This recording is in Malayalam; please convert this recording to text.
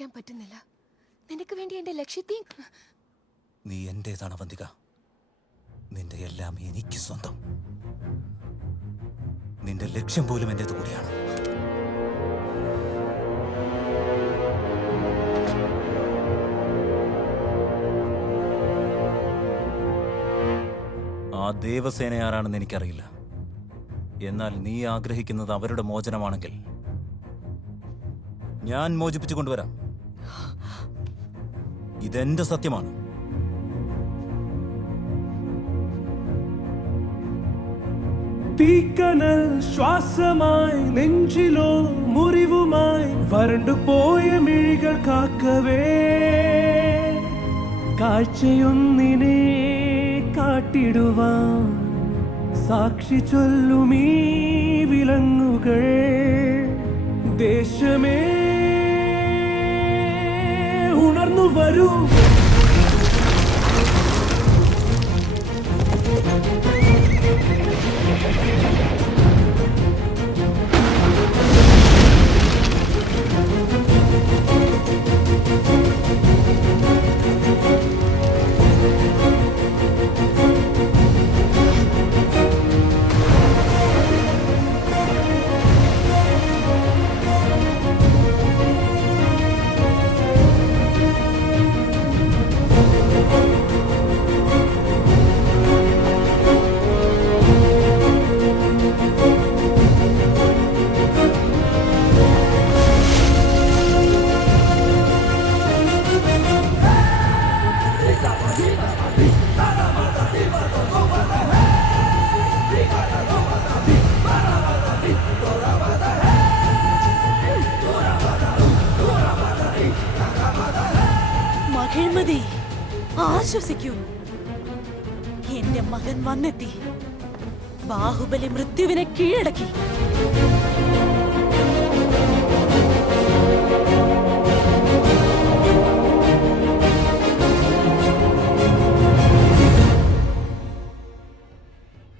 സഹിക്കാൻ പറ്റുന്നില്ല. നിനക്ക് വേണ്ടി എന്റെ ലക്ഷ്യത്തെ നീ എന്റേതാണ് അവന്തിക. നിന്റെ എല്ലാം എനിക്ക് സ്വന്തം. നിന്റെ ലക്ഷ്യം പോലും എന്റേത് കൂടിയാണ്. ആ ദേവസേന ആരാണെന്ന് എനിക്കറിയില്ല. എന്നാൽ നീ ആഗ്രഹിക്കുന്നത് അവരുടെ മോചനമാണെങ്കിൽ ഞാൻ മോചിപ്പിച്ചു കൊണ്ടുവരാം. ഇതെന്റെ സത്യമാണ്. തീക്കനൽ ശ്വാസമായി നെഞ്ചിലോ മുറിവുമായി വരണ്ടുപോയ മിഴികൾ കാക്കവേ കാഴ്ചയൊന്നിനെ കാട്ടിടുവാൻ സാക്ഷി ചൊല്ലുമീ വിലങ്ങുകൾ. ദേശമേ ഉണർന്നു വരൂ. മഹിമതി, ആശ്വസിക്കൂ. എന്റെ മകൻ വന്നെത്തി. ബാഹുബലി മൃത്യുവിനെ കീഴടക്കി.